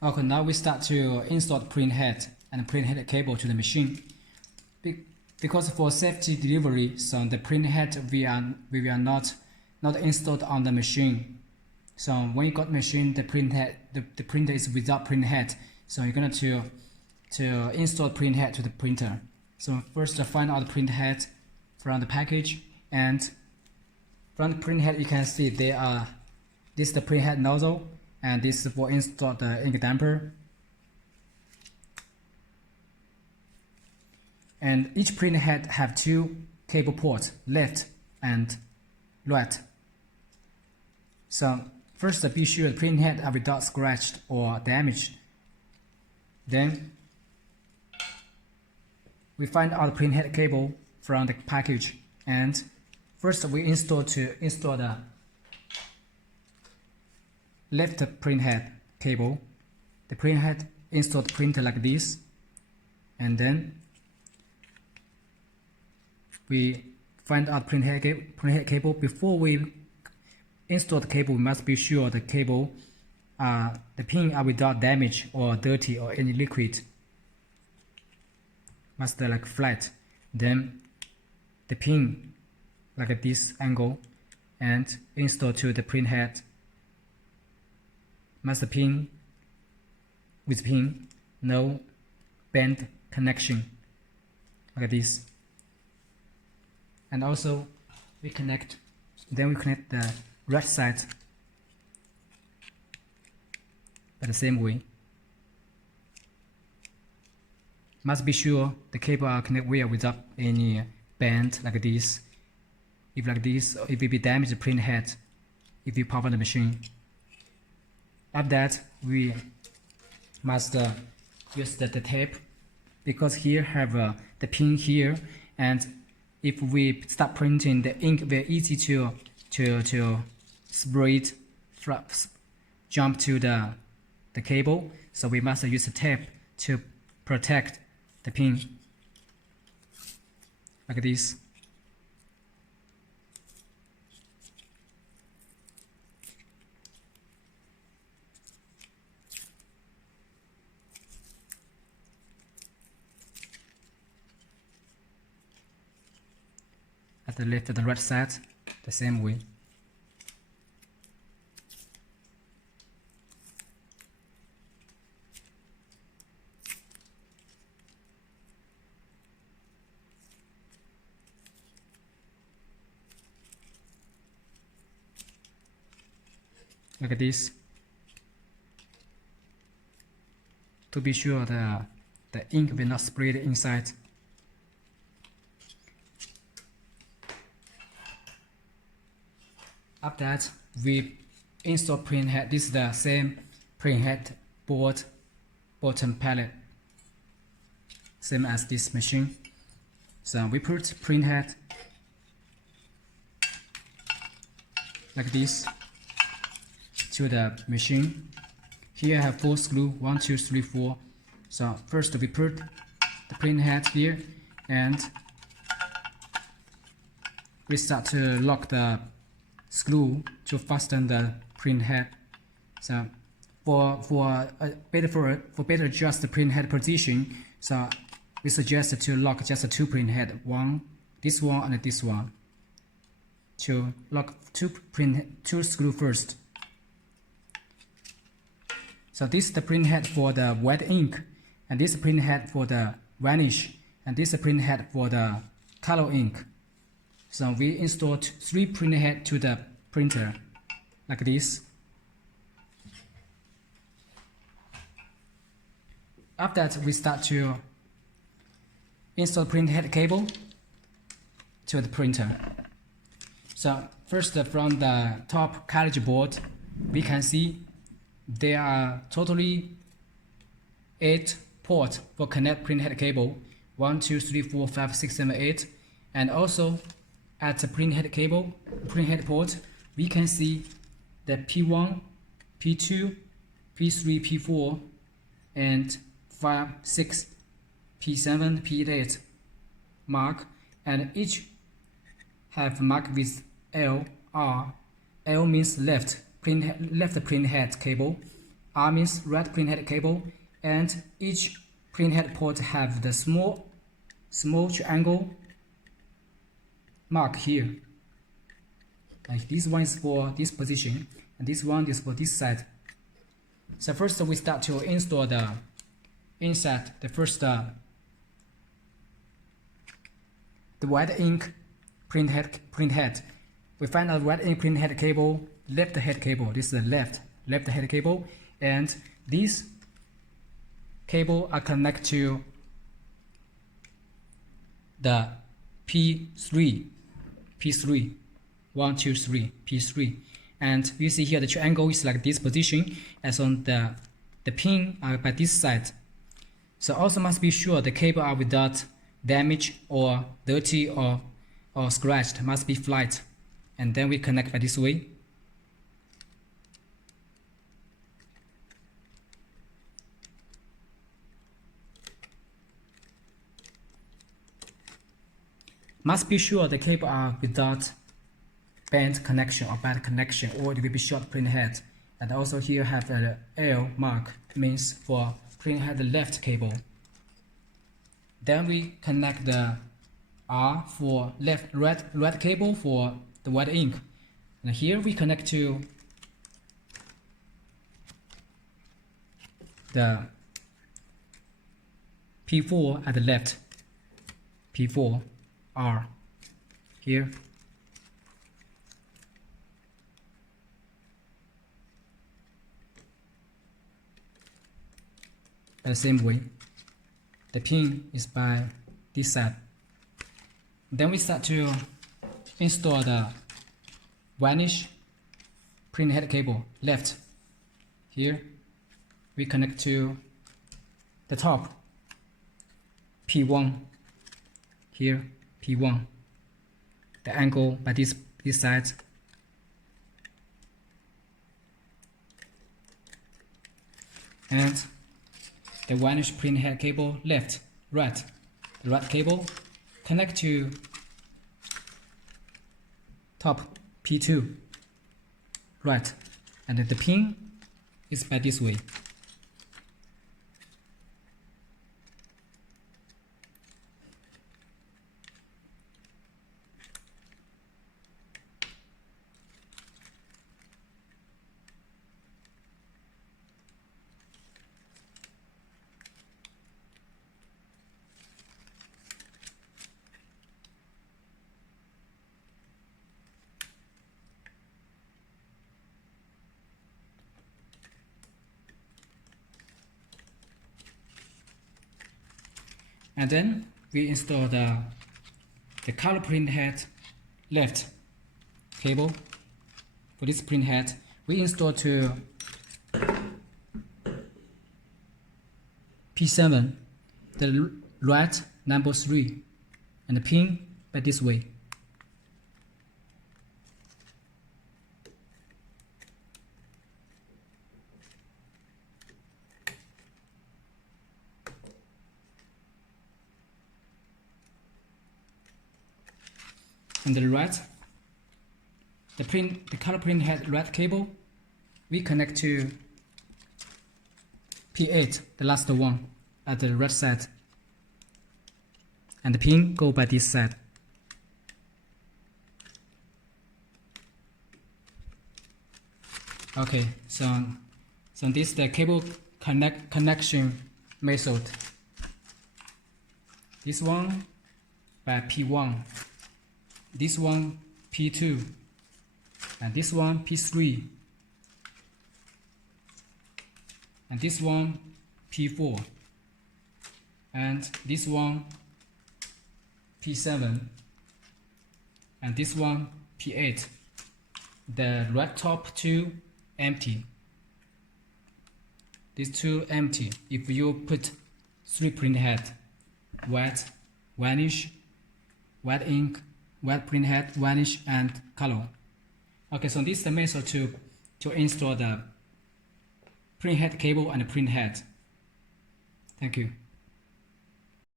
Okay, now we start to install the print head and print head cable to the machine. Because for safety delivery, so the print head we are not installed on the machine. So when you got machine, the print head, the printer is without print head. So you're going to install print head to the printer. So first find out the print head from the package, and from the print head you can see this is the print head nozzle, and this is for install the ink damper. And each print head have two cable ports, left and right. So first be sure the print head are without scratched or damaged. Then we find out the print head cable from the package, and first we install the left print head cable. The print head install the printer like this, and then we find out print head cable. Before we install the cable, we must be sure the cable, the pin are without damage or dirty or any liquid. Must like flat. Then the pin like at this angle and install to the print head. Must pin with pin, no bend connection like this. And also we connect the right side by the same way. Must be sure the cable are connected well without any bend like this. If like this, it will be damage the print head if you power the machine. After that, we must use the tape, because here have the pin here, and if we start printing, the ink very easy to spread, jump to the cable. So we must use the tape to protect the pin like this. At the left and the right side, the same way. Like this, to be sure the ink will not spread inside. After that, we install print head. This is the same print head board bottom pallet, same as this machine. So we put print head like this to the machine. Here I have 4 screws, 1, 2, 3, 4. So first we put the print head here, and we start to lock the screw to fasten the print head. So for better adjust the print head position, so we suggest to lock just the 2 print head, this one and this one. To lock 2 screw first. So this is the print head for the white ink, and this print head for the varnish, and this print head for the color ink. So we installed 3 print head to the printer like this. After that, we start to install print head cable to the printer. So first, from the top carriage board, we can see there are totally 8 ports for connect print head cable. 1, 2, 3, 4, 5, 6, 7, 8. And also at the print head cable, print head port, we can see the P1, P2, P3, P4, and 5, 6, P7, P8 mark, and each have mark with L, R. L means left print head cable, R means red printhead cable, and each printhead port have the small triangle mark here. Like this one is for this position, and this one is for this side. So first we start to install the insert the first the white ink printhead. We find a white ink printhead cable, left head cable. This is the left head cable, and these cable are connected to the P3, 1, 2, 3, P3. And you see here the triangle is like this position, as on the pin are by this side. So also must be sure the cable are without damage or dirty or scratched, must be flat. And then we connect by this way. Must be sure the cable are without bent connection or bad connection, or it will be short printhead. And also here have the L mark, means for printhead left cable. Then we connect the R for red cable for the white ink. And here we connect to the P4 at the left, P4 R here. The same way, the pin is by this side. Then we start to install the vanish printhead cable left. Here we connect to the top P1 here, P1, the angle by this side. And the vanish printhead cable left, right. The right cable connect to top P2, right. And the pin is by this way. And then we install the color printhead left cable. For this printhead, we install to P7, the right number 3, and the pin by this way. On the right, the color printhead red cable, we connect to P8, the last one at the right side, and the pin go by this side. Okay, so this is the cable connection method. This one by P1. This one P2, and this one P3, and this one P4, and this one P7, and this one P8. The right top two empty. These two empty. If you put 3 printhead, white, vanish, white ink, white printhead, vanish, and color. Okay, so this is the method to install the printhead cable and printhead. Thank you.